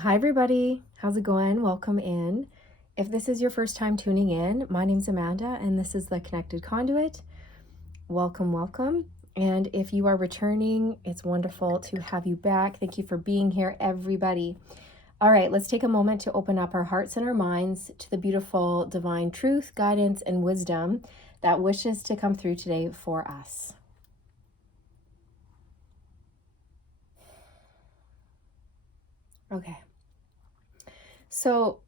Hi, everybody. How's it going? Welcome in. If this is your first time tuning in, my name's Amanda, and this is the Connected Conduit. Welcome, welcome. And if you are returning, it's wonderful to have you back. Thank you for being here, everybody. All right, let's take a moment to open up our hearts and our minds to the beautiful divine truth, guidance, and wisdom that wishes to come through today for us. Okay. So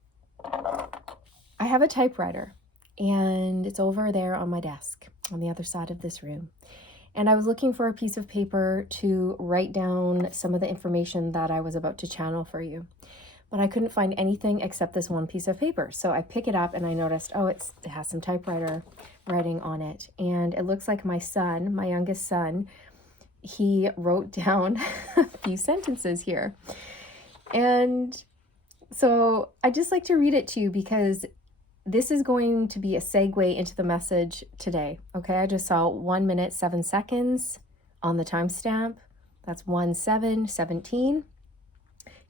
I have a typewriter and it's over there on my desk on the other side of this room. And I was looking for a piece of paper to write down some of the information that I was about to channel for you. But I couldn't find anything except this one piece of paper. So I pick it up and I noticed, oh, it has some typewriter writing on it. And it looks like my son, my youngest son, he wrote down a few sentences here. And so I just like to read it to you because this is going to be a segue into the message today. Okay, I just saw 1 minute, 7 seconds on the timestamp. That's 1/7/17.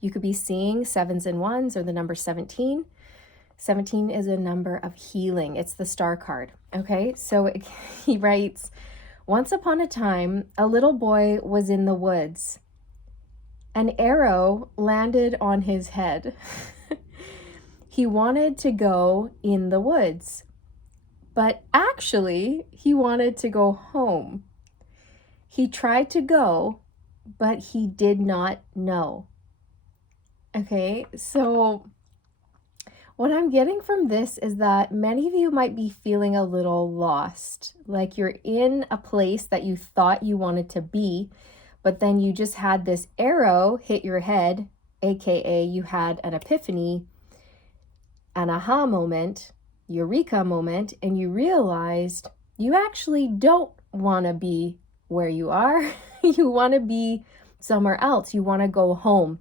You could be seeing sevens and ones or the number 17. 17 is a number of healing. It's the star card. Okay, so he writes, once upon a time, a little boy was in the woods. An arrow landed on his head. He wanted to go in the woods, but actually he wanted to go home. He tried to go, but he did not know. Okay, so what I'm getting from this is that many of you might be feeling a little lost, like you're in a place that you thought you wanted to be, but then you just had this arrow hit your head, aka you had an epiphany, an aha moment, eureka moment, and you realized you actually don't want to be where you are. You want to be somewhere else. You want to go home.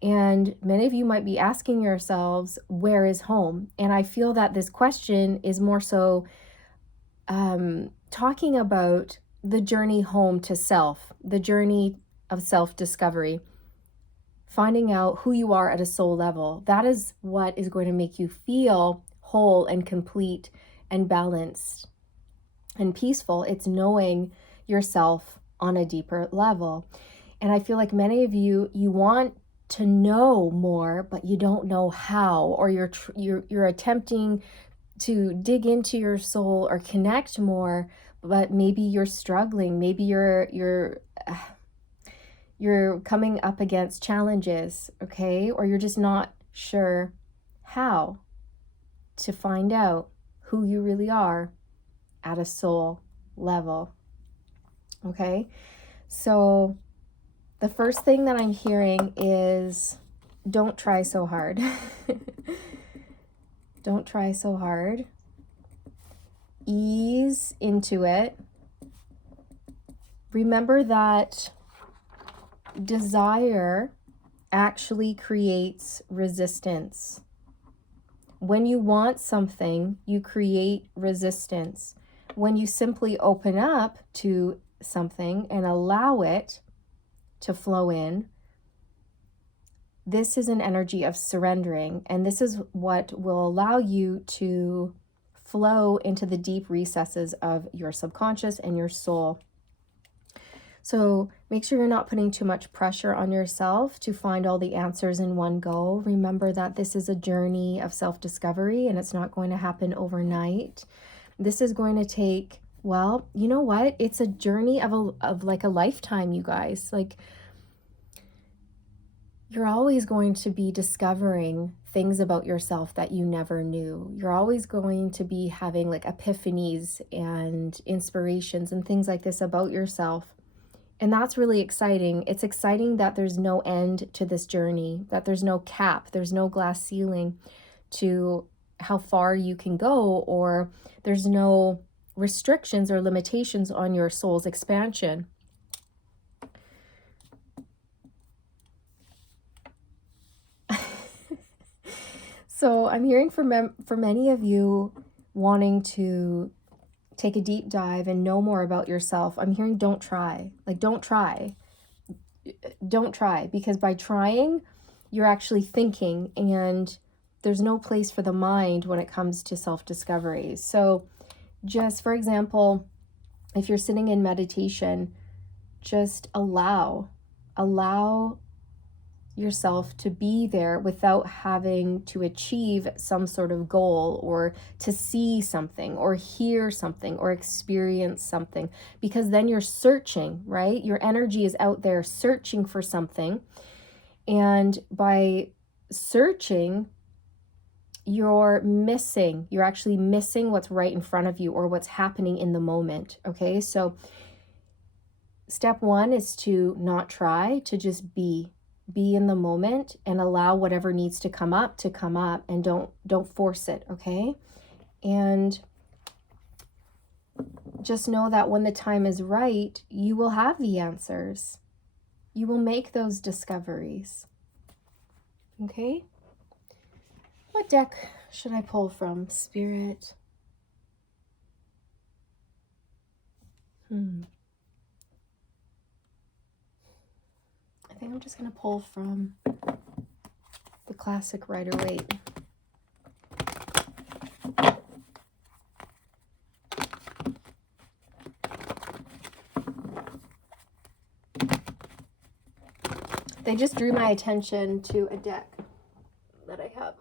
And many of you might be asking yourselves, where is home? And I feel that this question is more so talking about the journey home to self, the journey of self-discovery, finding out who you are at a soul level. That is what is going to make you feel whole and complete and balanced and peaceful. It's knowing yourself on a deeper level. And I feel like many of you want to know more, but you don't know how, or you're attempting to dig into your soul or connect more, but maybe you're struggling. Maybe you're coming up against challenges, okay? Or you're just not sure how to find out who you really are at a soul level, okay? So the first thing that I'm hearing is don't try so hard. Don't try so hard. Ease into it. Remember that desire actually creates resistance. When you want something, you create resistance. When you simply open up to something and allow it to flow in, this is an energy of surrendering, and this is what will allow you to flow into the deep recesses of your subconscious and your soul. So make sure you're not putting too much pressure on yourself to find all the answers in one go. Remember that this is a journey of self-discovery and it's not going to happen overnight. This is going to take, well, you know what? It's a journey of like a lifetime, you guys. Like, you're always going to be discovering things about yourself that you never knew. You're always going to be having like epiphanies and inspirations and things like this about yourself. And that's really exciting. It's exciting that there's no end to this journey, that there's no cap, there's no glass ceiling to how far you can go, or there's no restrictions or limitations on your soul's expansion. So I'm hearing for many of you wanting to take a deep dive and know more about yourself. I'm hearing don't try. Like, don't try. Don't try, because by trying, you're actually thinking, and there's no place for the mind when it comes to self-discovery. So just, for example, if you're sitting in meditation, just allow yourself to be there without having to achieve some sort of goal, or to see something or hear something or experience something, because then you're searching, right? Your energy is out there searching for something, and by searching, you're actually missing what's right in front of you, or what's happening in the moment. Okay, so step one is to not try, to just be in the moment, and allow whatever needs to come up, and don't force it. Okay, and just know that when the time is right, you will have the answers. You will make those discoveries. Okay, what deck should I pull from, Spirit? I think I'm just going to pull from the classic Rider-Waite. They just drew my attention to a deck that I have.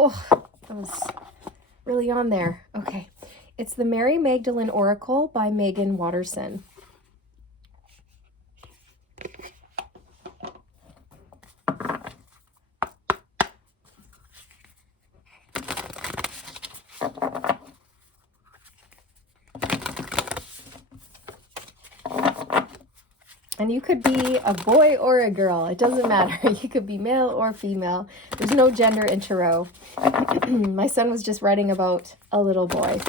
Oh, that was really on there. Okay. It's the Mary Magdalene Oracle by Megan Watterson. And you could be a boy or a girl. It doesn't matter. You could be male or female. There's no gender in tarot. My son was just writing about a little boy.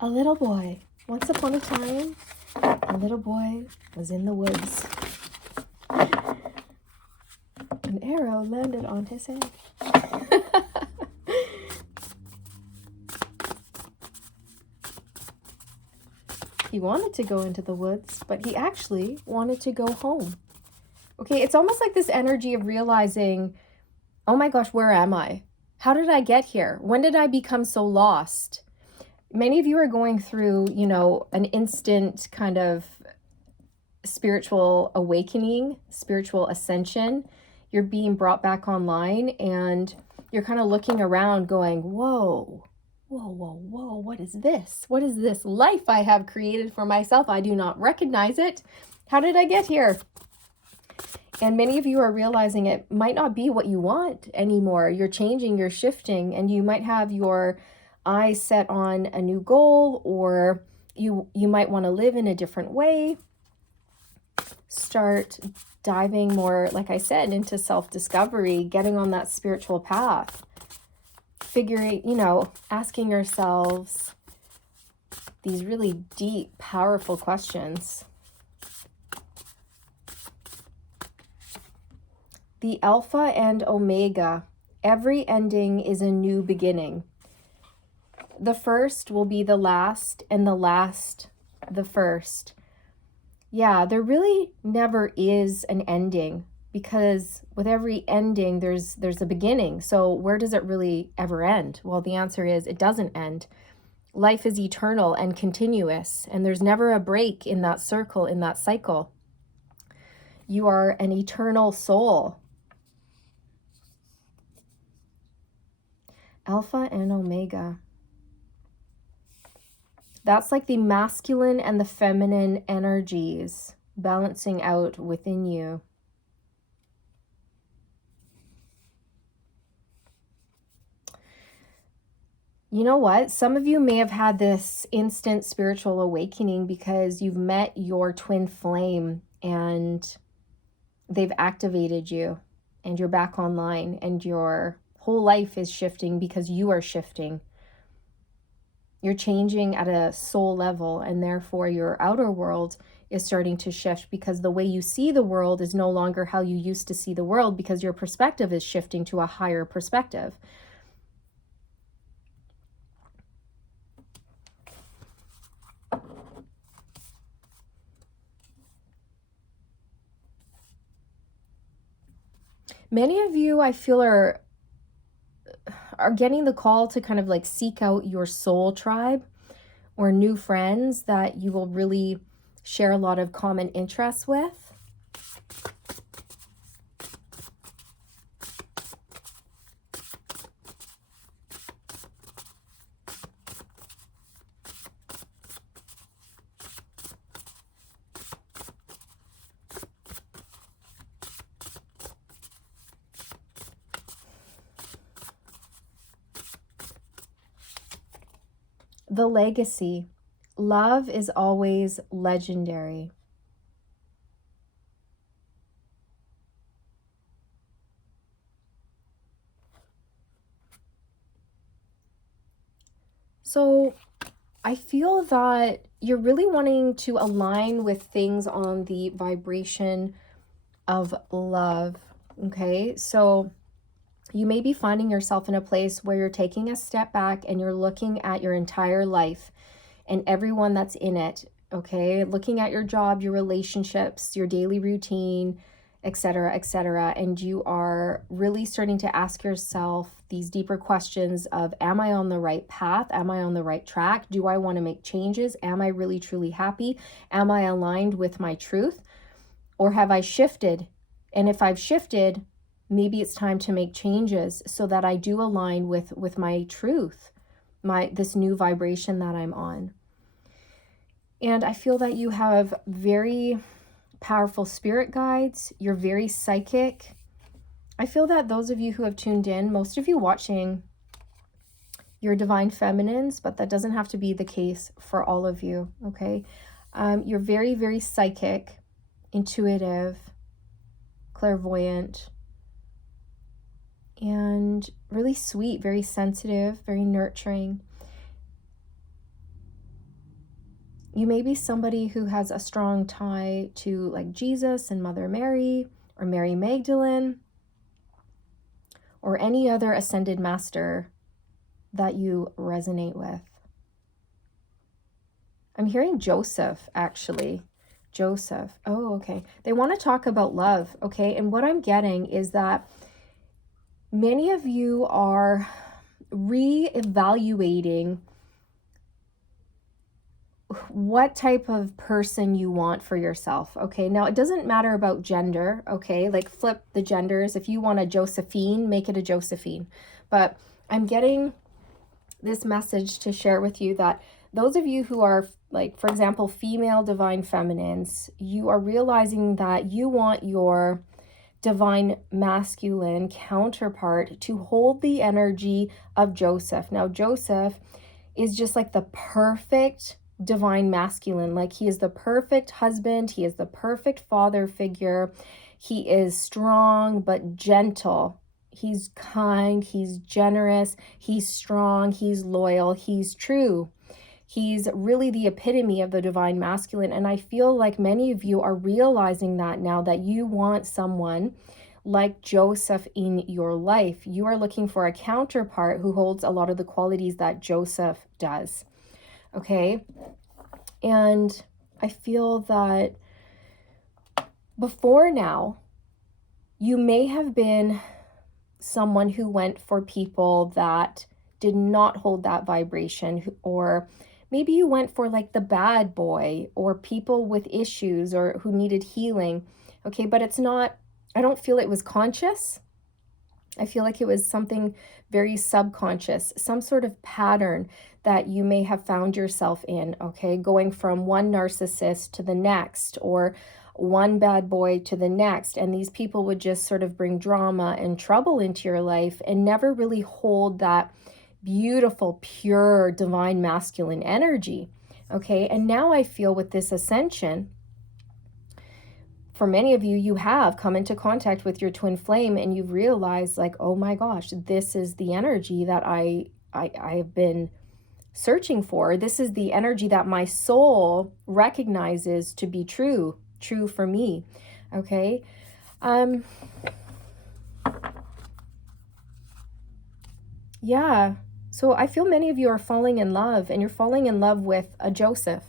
A little boy. Once upon a time, a little boy was in the woods. An arrow landed on his head. He wanted to go into the woods, but he actually wanted to go home. Okay, it's almost like this energy of realizing, oh my gosh, where am I? How did I get here? When did I become so lost? Many of you are going through, an instant kind of spiritual awakening, spiritual ascension. You're being brought back online, and you're kind of looking around going, whoa, what is this? What is this life I have created for myself? I do not recognize it. How did I get here? And many of you are realizing it might not be what you want anymore. You're changing, you're shifting, and you might have your eyes set on a new goal, or you might want to live in a different way. Start diving more, like I said, into self-discovery, getting on that spiritual path. Figuring, asking yourselves these really deep, powerful questions. The Alpha and Omega. Every ending is a new beginning. The first will be the last, and the last the first. Yeah, there really never is an ending, because with every ending, there's a beginning. So where does it really ever end? Well, the answer is it doesn't end. Life is eternal and continuous, and there's never a break in that circle, in that cycle. You are an eternal soul. Alpha and Omega. That's like the masculine and the feminine energies balancing out within you. You know what? Some of you may have had this instant spiritual awakening because you've met your twin flame and they've activated you, and you're back online, and your whole life is shifting because you are shifting. You're changing at a soul level, and therefore your outer world is starting to shift, because the way you see the world is no longer how you used to see the world, because your perspective is shifting to a higher perspective. Many of you, I feel, are getting the call to kind of like seek out your soul tribe or new friends that you will really share a lot of common interests with. The legacy. Love is always legendary. So I feel that you're really wanting to align with things on the vibration of love. Okay, so you may be finding yourself in a place where you're taking a step back and you're looking at your entire life and everyone that's in it. Okay, looking at your job, your relationships, your daily routine, etc., etc., and you are really starting to ask yourself these deeper questions of, am I on the right path? Am I on the right track? Do I want to make changes? Am I really truly happy? Am I aligned with my truth? Or have I shifted? And if I've shifted, maybe it's time to make changes so that I do align with my truth, this new vibration that I'm on. And I feel that you have very powerful spirit guides. You're very psychic. I feel that those of you who have tuned in, most of you watching, you're divine feminines, but that doesn't have to be the case for all of you, okay? You're very, very psychic, intuitive, clairvoyant, and really sweet, very sensitive, very nurturing. You may be somebody who has a strong tie to like Jesus and Mother Mary or Mary Magdalene or any other ascended master that you resonate with. I'm hearing Joseph, actually. Joseph. Oh, okay. They want to talk about love, okay? And what I'm getting is that many of you are reevaluating what type of person you want for yourself, okay? Now, it doesn't matter about gender, okay? Like flip the genders. If you want a Josephine, make it a Josephine. But I'm getting this message to share with you that those of you who are, like, for example, female divine feminines, you are realizing that you want your divine masculine counterpart to hold the energy of Joseph. Now, Joseph is just like the perfect divine masculine. Like, he is the perfect husband. He is the perfect father figure. He is strong but gentle. He's kind. He's generous. He's strong. He's loyal. He's true. He's really the epitome of the divine masculine. And I feel like many of you are realizing that now, that you want someone like Joseph in your life. You are looking for a counterpart who holds a lot of the qualities that Joseph does. Okay? And I feel that before now, you may have been someone who went for people that did not hold that vibration, or maybe you went for like the bad boy or people with issues or who needed healing. Okay, but it's not, I don't feel it was conscious. I feel like it was something very subconscious, some sort of pattern that you may have found yourself in, okay? Going from one narcissist to the next, or one bad boy to the next. And these people would just sort of bring drama and trouble into your life and never really hold that beautiful, pure, divine masculine energy, okay? And now I feel with this ascension, for many of you, you have come into contact with your twin flame and you've realized, like, oh my gosh, this is the energy that I've been searching for. This is the energy that my soul recognizes to be true for me. Okay. Yeah. So I feel many of you are falling in love, and you're falling in love with a Joseph.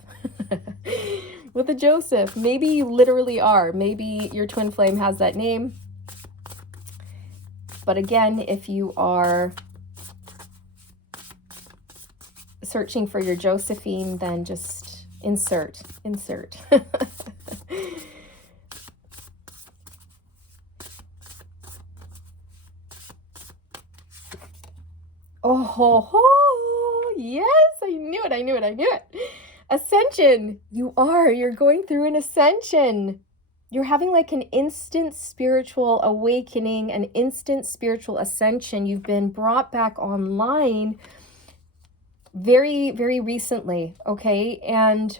With a Joseph. Maybe you literally are. Maybe your twin flame has that name. But again, if you are searching for your Josephine, then just insert. Oh, yes, I knew it. Ascension. You're going through an ascension. You're having like an instant spiritual awakening, an instant spiritual ascension. You've been brought back online very, very recently, okay? And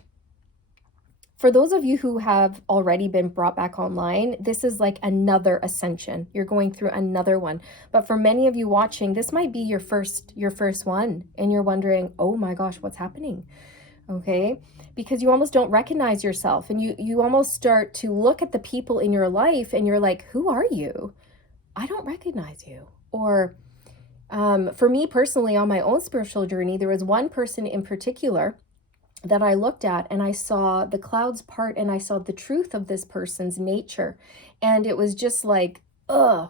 for those of you who have already been brought back online, this is like another ascension. You're going through another one. But for many of you watching, this might be your first one, and you're wondering, "Oh my gosh, what's happening?" Okay? Because you almost don't recognize yourself, and you almost start to look at the people in your life and you're like, "Who are you? I don't recognize you." Or for me personally, on my own spiritual journey, there was one person in particular that I looked at, and I saw the clouds part, and I saw the truth of this person's nature. And it was just like, ugh,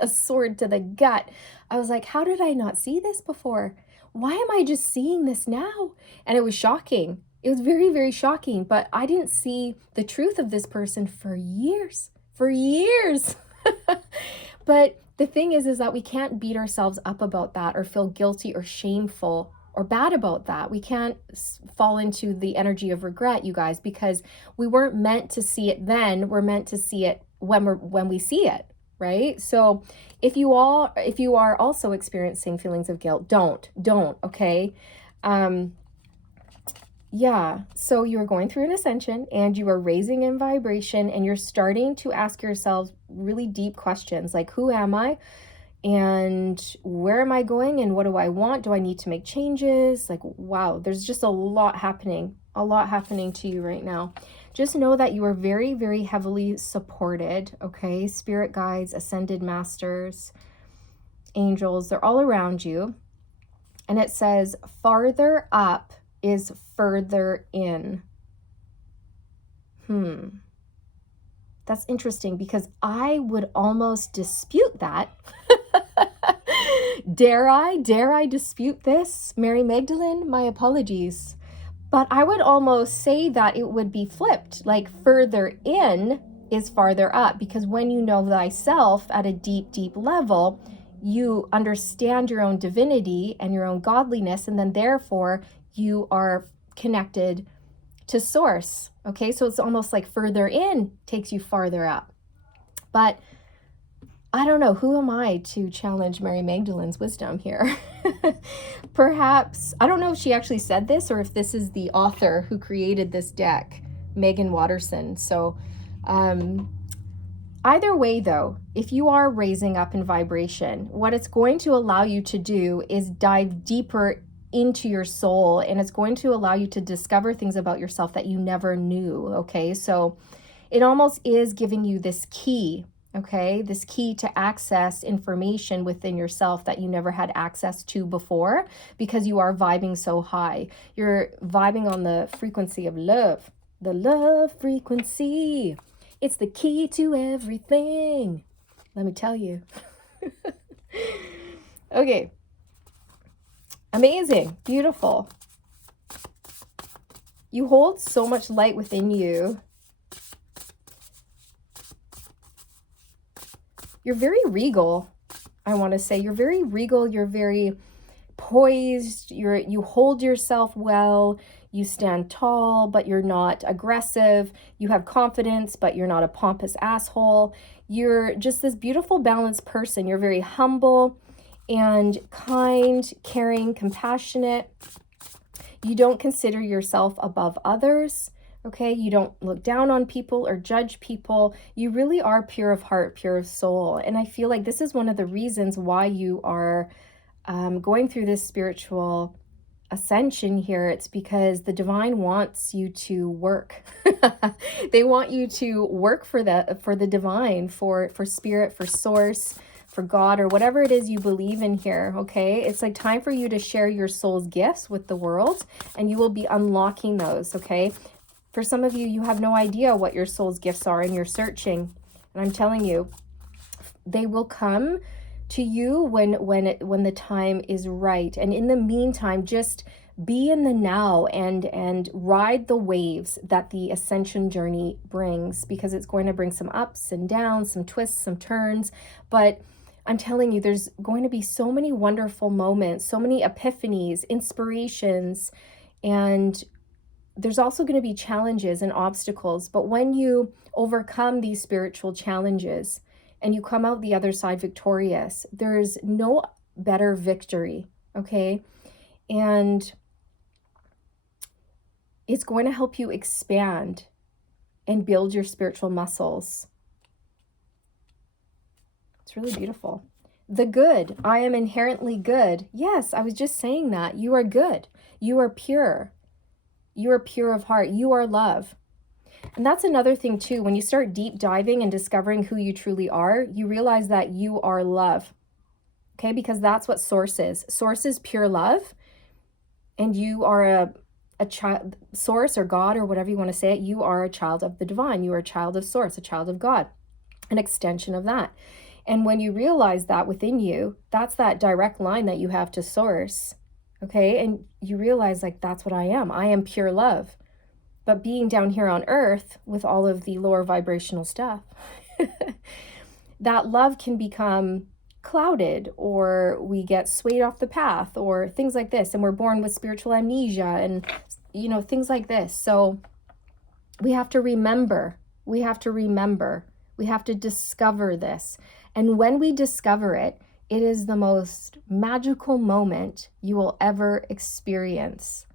a sword to the gut. I was like, how did I not see this before? Why am I just seeing this now? And it was shocking. It was very, very shocking. But I didn't see the truth of this person for years. But the thing is that we can't beat ourselves up about that or feel guilty or shameful or bad about that. We can't fall into the energy of regret, you guys, because we weren't meant to see it then. We're meant to see it when we see it, right? So if you are also experiencing feelings of guilt, don't, okay? Yeah, so you are going through an ascension and you are raising in vibration, and you're starting to ask yourselves really deep questions like, who am I? And where am I going? And what do I want? Do I need to make changes? Like, wow, there's just a lot happening to you right now. Just know that you are very, very heavily supported, okay? Spirit guides, ascended masters, angels, they're all around you. And it says, farther up is further in. That's interesting, because I would almost dispute that. Dare I dispute this, Mary Magdalene? My apologies. But I would almost say that it would be flipped, like further in is farther up, because when you know thyself at a deep, deep level, you understand your own divinity and your own godliness, and then therefore you are connected to source. Okay, so it's almost like further in takes you farther up. But I don't know, who am I to challenge Mary Magdalene's wisdom here? Perhaps, I don't know if she actually said this or if this is the author who created this deck, Megan Watterson. So either way though, if you are raising up in vibration, what it's going to allow you to do is dive deeper into your soul, and it's going to allow you to discover things about yourself that you never knew. Okay, so it almost is giving you this key, okay, this key to access information within yourself that you never had access to before, because you are vibing so high. You're vibing on the frequency of love, the love frequency. It's the key to everything, let me tell you. Okay. Amazing, beautiful. You hold so much light within you. You're very regal, I want to say. You're very regal, you're very poised, you hold yourself well, you stand tall, but you're not aggressive. You have confidence, but you're not a pompous asshole. You're just this beautiful, balanced person. You're very humble and kind, caring, compassionate. You don't consider yourself above others, okay? You don't look down on people or judge people. You really are pure of heart, pure of soul. And I feel like this is one of the reasons why you are going through this spiritual ascension here. It's because the divine wants you to work. They want you to work for the divine, for spirit, for source, for God, or whatever it is you believe in here, okay? It's like time for you to share your soul's gifts with the world, and you will be unlocking those, okay? For some of you, you have no idea what your soul's gifts are, and you're searching. And I'm telling you, they will come to you when the time is right. And in the meantime, just be in the now and ride the waves that the ascension journey brings, because it's going to bring some ups and downs, some twists, some turns. But I'm telling you, there's going to be so many wonderful moments, so many epiphanies, inspirations, and there's also going to be challenges and obstacles. But when you overcome these spiritual challenges and you come out the other side victorious, there's no better victory, okay? And it's going to help you expand and build your spiritual muscles. It's really beautiful. The good. I am inherently good. Yes, I was just saying that. You are good. You are pure. You are pure of heart. You are love. And that's another thing too. When you start deep diving and discovering who you truly are, you realize that you are love. Okay? Because that's what source is. Source is pure love. And you are a child, source or God or whatever you want to say it. You are a child of the divine. You are a child of source, a child of God, an extension of that. And when you realize that within you, that's that direct line that you have to source. Okay? And you realize, like, that's what I am. I am pure love. But being down here on earth with all of the lower vibrational stuff, that love can become clouded, or we get swayed off the path, or things like this. And we're born with spiritual amnesia and, things like this. So we have to remember, we have to discover this. And when we discover it, it is the most magical moment you will ever experience.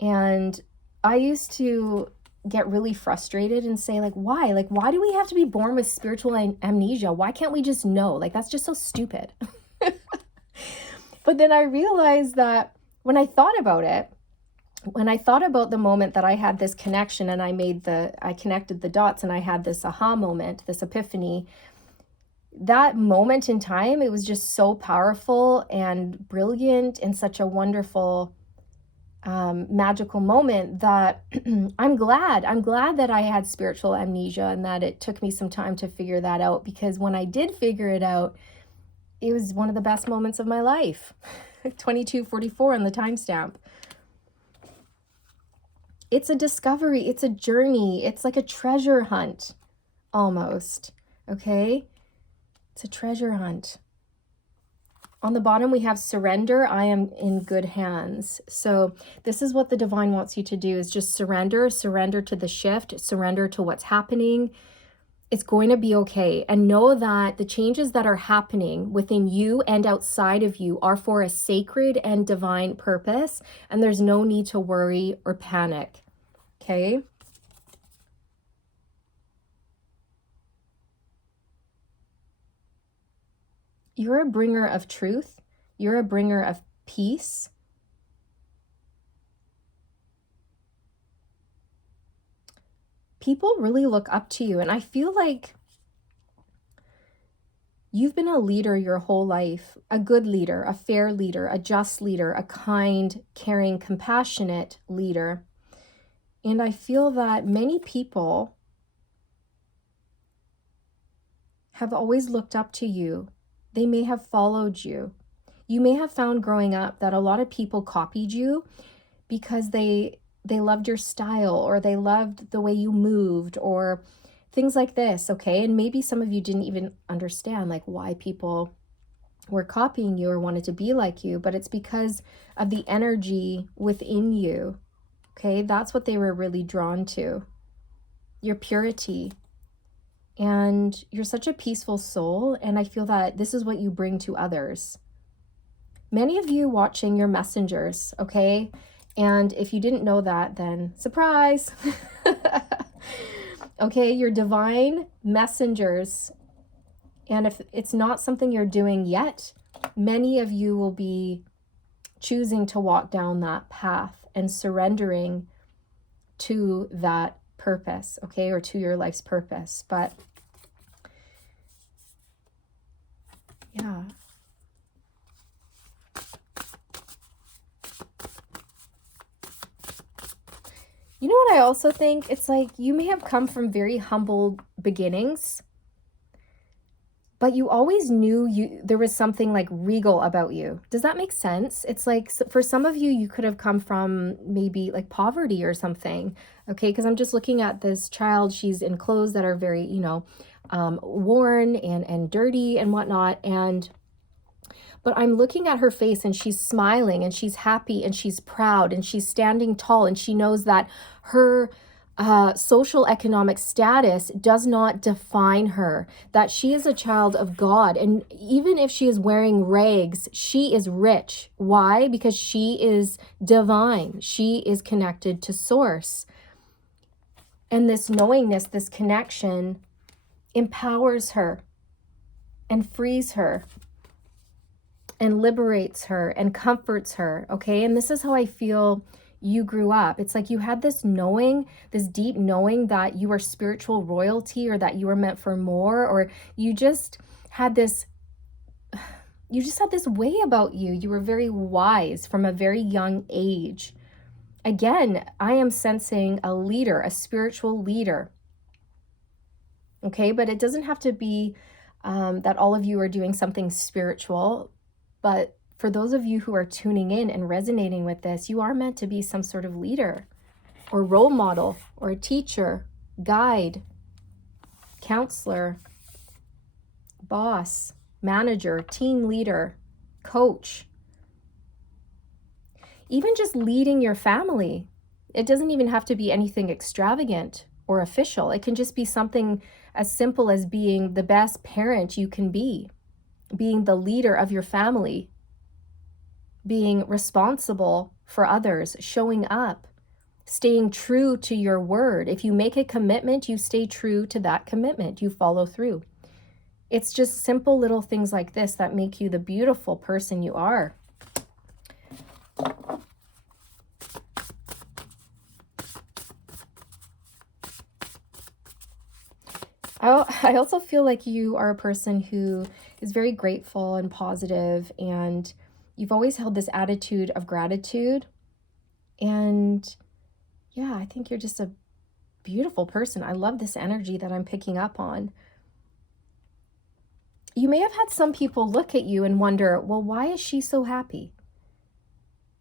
And I used to get really frustrated and say, why? Why do we have to be born with spiritual amnesia? Why can't we just know? That's just so stupid. But then I realized that when I thought about it, when I thought about the moment that I had this connection and I connected the dots and I had this aha moment, this epiphany, that moment in time, it was just so powerful and brilliant and such a wonderful magical moment that I'm glad that I had spiritual amnesia and that it took me some time to figure that out, because when I did figure it out, it was one of the best moments of my life. 22:44 on the timestamp. It's a discovery, it's a journey, it's like a treasure hunt almost, okay? It's a treasure hunt. On the bottom, we have surrender. I am in good hands. So this is what the divine wants you to do, is just surrender to the shift, surrender to what's happening. It's going to be okay. And know that the changes that are happening within you and outside of you are for a sacred and divine purpose. And there's no need to worry or panic. Okay? You're a bringer of truth. You're a bringer of peace. People really look up to you. And I feel like you've been a leader your whole life, a good leader, a fair leader, a just leader, a kind, caring, compassionate leader. And I feel that many people have always looked up to you. They may have followed you. You may have found growing up that a lot of people copied you because they loved your style, or they loved the way you moved, or things like this, okay? And maybe some of you didn't even understand why people were copying you or wanted to be like you, but it's because of the energy within you, okay? That's what they were really drawn to, your purity. And you're such a peaceful soul, and I feel that this is what you bring to others. Many of you watching, you're messengers, okay? And if you didn't know that, then surprise! Okay, you're divine messengers. And if it's not something you're doing yet, many of you will be choosing to walk down that path and surrendering to that purpose, okay, or to your life's purpose. But yeah. You know what I also think? It's like you may have come from very humble beginnings, but you always knew there was something like regal about you. Does that make sense? It's like for some of you, you could have come from maybe like poverty or something. Okay, because I'm just looking at this child. She's in clothes that are very, worn and dirty and whatnot. But I'm looking at her face and she's smiling and she's happy and she's proud and she's standing tall, and she knows that her social economic status does not define her, that she is a child of God. And even if she is wearing rags, she is rich. Why? Because she is divine. She is connected to source. And this knowingness, this connection empowers her and frees her and liberates her and comforts her, okay? And this is how I feel you grew up. It's like you had this knowing, this deep knowing that you were spiritual royalty, or that you were meant for more, or you just had this way about you. You were very wise from a very young age. Again, I am sensing a leader, a spiritual leader. Okay, but it doesn't have to be that all of you are doing something spiritual. But for those of you who are tuning in and resonating with this, you are meant to be some sort of leader or role model or a teacher, guide, counselor, boss, manager, team leader, coach. Even just leading your family. It doesn't even have to be anything extravagant or official. It can just be something as simple as being the best parent you can be, being the leader of your family, being responsible for others, showing up, staying true to your word. If you make a commitment, you stay true to that commitment. You follow through. It's just simple little things like this that make you the beautiful person you are. I also feel like you are a person who is very grateful and positive, and you've always held this attitude of gratitude. And yeah, I think you're just a beautiful person. I love this energy that I'm picking up on. You may have had some people look at you and wonder, well, why is she so happy?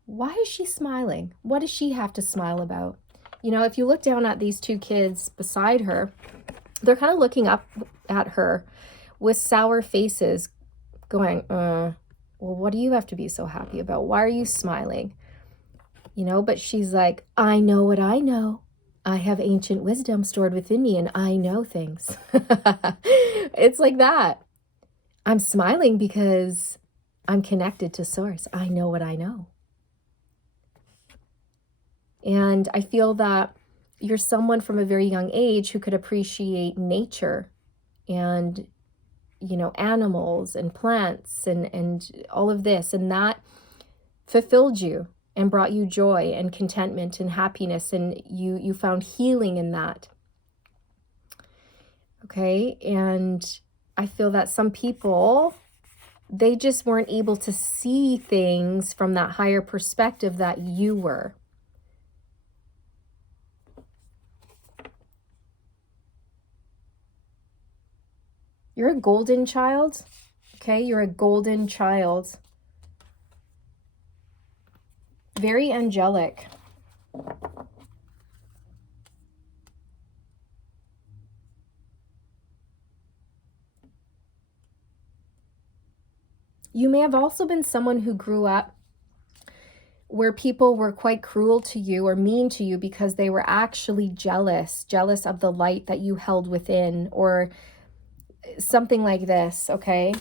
Why is she smiling? What does she have to smile about? You know, if you look down at these two kids beside her, they're kind of looking up at her with sour faces, going, well, what do you have to be so happy about? Why are you smiling? You know, but she's like, I know what I know. I have ancient wisdom stored within me, and I know things. It's like that. I'm smiling because I'm connected to source. I know what I know. And I feel that you're someone from a very young age who could appreciate nature and, you know, animals and plants and all of this. And that fulfilled you and brought you joy and contentment and happiness. And you found healing in that. Okay. And I feel that some people, they just weren't able to see things from that higher perspective that you were. You're a golden child, okay? You're a golden child. Very angelic. You may have also been someone who grew up where people were quite cruel to you or mean to you because they were actually jealous of the light that you held within, or something like this, okay?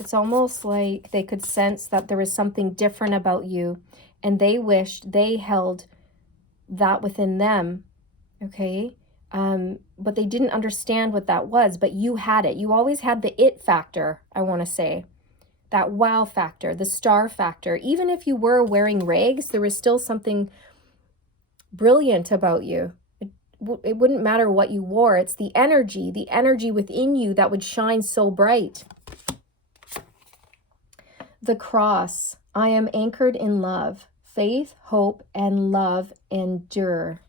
It's almost like they could sense that there was something different about you, and they wished they held that within them, okay? But they didn't understand what that was, but you had it. You always had the it factor, I want to say. That wow factor, the star factor. Even if you were wearing rags, there was still something brilliant about you. It wouldn't matter what you wore. It's the energy within you that would shine so bright. The cross. I am anchored in love. Faith, hope, and love endure.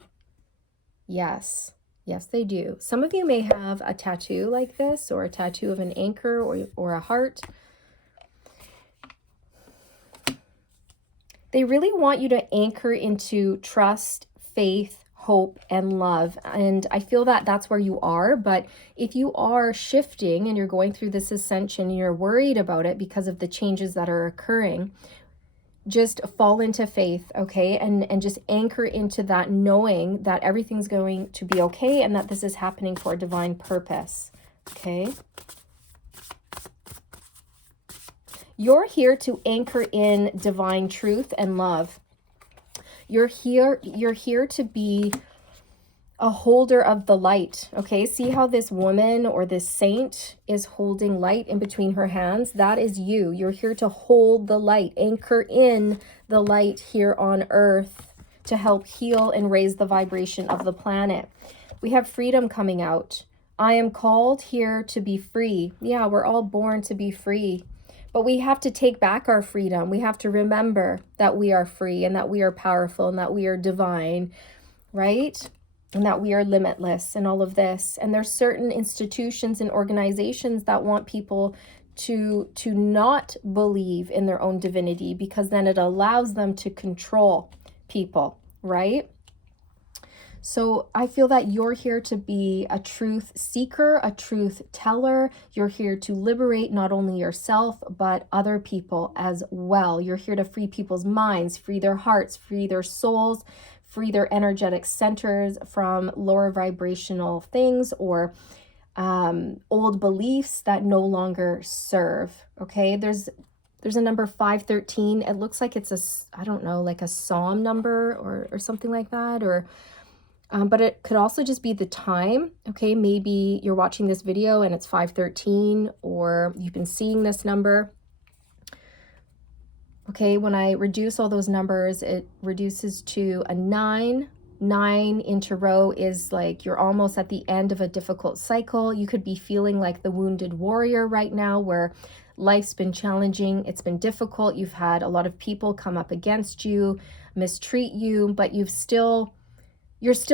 Yes. Yes, they do. Some of you may have a tattoo like this, or a tattoo of an anchor, or a heart. They really want you to anchor into trust, faith, hope, and love. And I feel that that's where you are. But if you are shifting and you're going through this ascension and you're worried about it because of the changes that are occurring, just fall into faith, okay? And just anchor into that, knowing that everything's going to be okay and that this is happening for a divine purpose, okay? You're here to anchor in divine truth and love. You're here to be a holder of the light, okay? See how this woman or this saint is holding light in between her hands? That is you. You're here to hold the light, anchor in the light here on earth to help heal and raise the vibration of the planet. We have freedom coming out. I am called here to be free. Yeah, we're all born to be free. But we have to take back our freedom. We have to remember that we are free and that we are powerful and that we are divine, right? And that we are limitless and all of this. And there's certain institutions and organizations that want people to not believe in their own divinity, because then it allows them to control people, right? So I feel that you're here to be a truth seeker, a truth teller. You're here to liberate not only yourself, but other people as well. You're here to free people's minds, free their hearts, free their souls, free their energetic centers from lower vibrational things or old beliefs that no longer serve. Okay, there's a number 513. It looks like it's I don't know, like a psalm number or something like that, or but it could also just be the time. Okay, maybe you're watching this video and it's 513, or you've been seeing this number. Okay, when I reduce all those numbers, it reduces to a 9. 9 into row is like you're almost at the end of a difficult cycle. You could be feeling like the wounded warrior right now, where life's been challenging, it's been difficult. You've had a lot of people come up against you, mistreat you, but you're still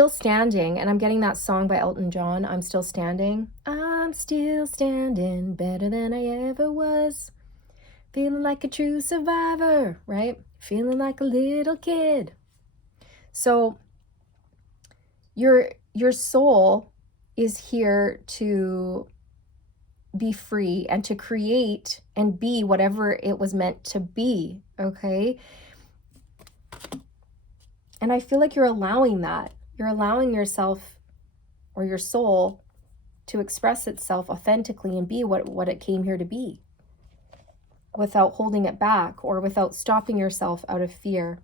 standing. And I'm getting that song by Elton John, I'm Still Standing. I'm still standing, better than I ever was. Feeling like a true survivor, right? Feeling like a little kid. So your soul is here to be free and to create and be whatever it was meant to be, okay? And I feel like you're allowing that. You're allowing yourself or your soul to express itself authentically and be what it came here to be, without holding it back or without stopping yourself out of fear.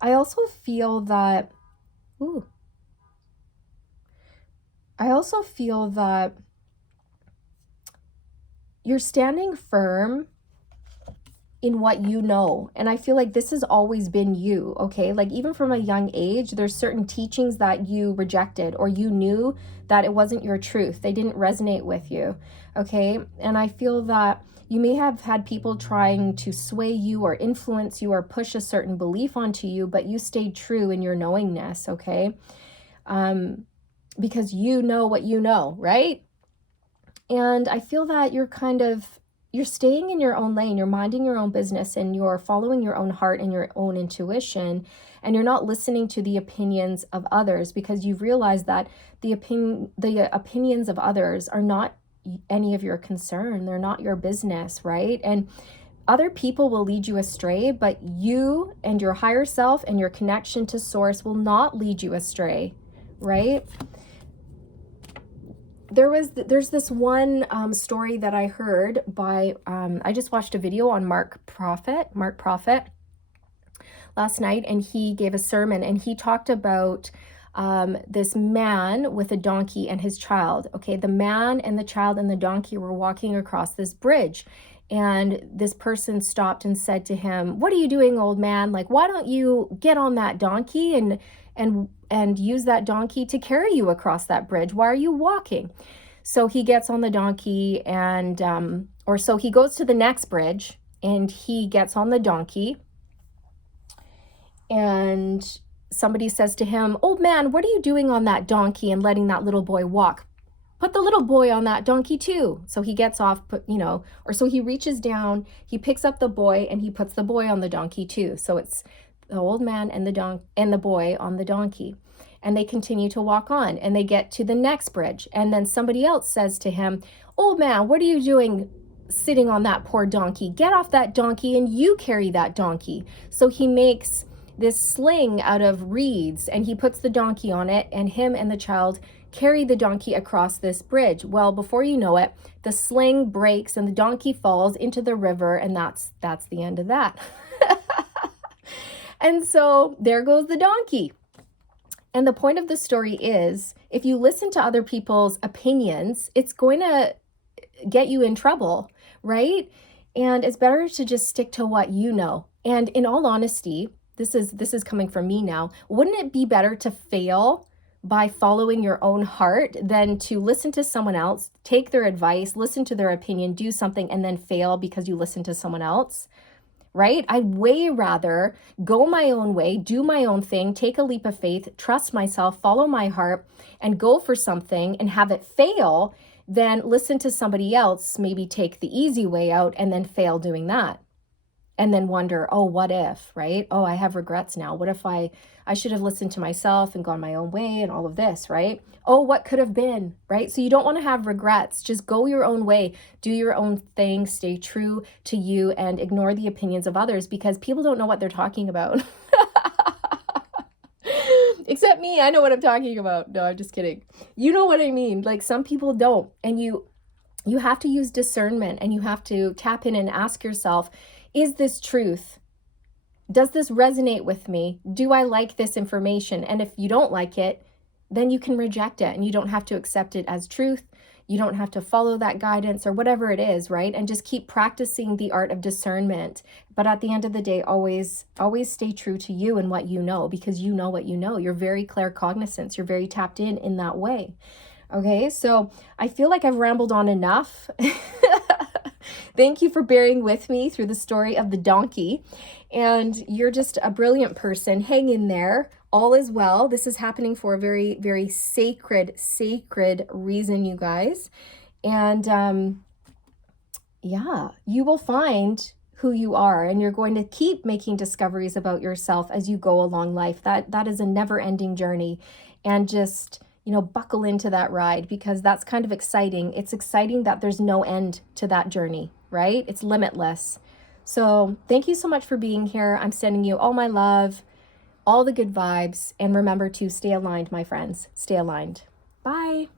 I also feel that, you're standing firm in what you know. And I feel like this has always been you, okay? Like even from a young age, there's certain teachings that you rejected, or you knew that it wasn't your truth. They didn't resonate with you, okay? And I feel that you may have had people trying to sway you or influence you or push a certain belief onto you, but you stayed true in your knowingness, okay? Because you know what you know, right? And I feel that you're staying in your own lane, you're minding your own business, and you're following your own heart and your own intuition, and you're not listening to the opinions of others, because you've realized that the opinions of others are not any of your concern. They're not your business, right? And other people will lead you astray, but you and your higher self and your connection to source will not lead you astray, right? There's this one story that I heard by, I just watched a video on Mark Prophet last night, and he gave a sermon, and he talked about this man with a donkey and his child. Okay, the man and the child and the donkey were walking across this bridge, and this person stopped and said to him, "What are you doing, old man? Like, why don't you get on that donkey and use that donkey to carry you across that bridge? Why are you walking?" So he gets on the donkey, and so he goes to the next bridge, and he gets on the donkey, and somebody says to him, "Old man, what are you doing on that donkey and letting that little boy walk? Put the little boy on that donkey too." So he gets off, or so he reaches down, he picks up the boy and he puts the boy on the donkey too. So it's the old man and the boy on the donkey. And they continue to walk on and they get to the next bridge. And then somebody else says to him, "Old man, what are you doing sitting on that poor donkey? Get off that donkey and you carry that donkey." So he makes this sling out of reeds and he puts the donkey on it, and him and the child carry the donkey across this bridge. Well, before you know it, the sling breaks and the donkey falls into the river, and that's the end of that. And so there goes the donkey. And the point of the story is, if you listen to other people's opinions, it's going to get you in trouble, right? And it's better to just stick to what you know. And in all honesty, this is coming from me now. Wouldn't it be better to fail by following your own heart than to listen to someone else, take their advice, listen to their opinion, do something, and then fail because you listen to someone else? Right? I'd way rather go my own way, do my own thing, take a leap of faith, trust myself, follow my heart, and go for something and have it fail than listen to somebody else, maybe take the easy way out and then fail doing that. And then wonder, oh, what if, right? Oh, I have regrets now. What if I should have listened to myself and gone my own way and all of this, right? Oh, what could have been, right? So you don't want to have regrets. Just go your own way, do your own thing, stay true to you, and ignore the opinions of others, because people don't know what they're talking about. Except me, I know what I'm talking about. No, I'm just kidding. You know what I mean? Like, some people don't. And you have to use discernment, and you have to tap in and ask yourself, is this truth? Does this resonate with me? Do I like this information? And if you don't like it, then you can reject it, and you don't have to accept it as truth. You don't have to follow that guidance or whatever it is, right? And just keep practicing the art of discernment. But at the end of the day, always stay true to you and what you know, because you know what you know. You're very claircognizant. You're very tapped in that way. Okay, so I feel like I've rambled on enough. Thank you for bearing with me through the story of the donkey. And you're just a brilliant person. Hang in there. All is well. This is happening for a very, very sacred reason, you guys. And yeah, you will find who you are, and you're going to keep making discoveries about yourself as you go along life. That is a never-ending journey. And just, buckle into that ride, because that's kind of exciting. It's exciting that there's no end to that journey, right? It's limitless. So thank you so much for being here. I'm sending you all my love, all the good vibes, and remember to stay aligned, my friends. Stay aligned. Bye.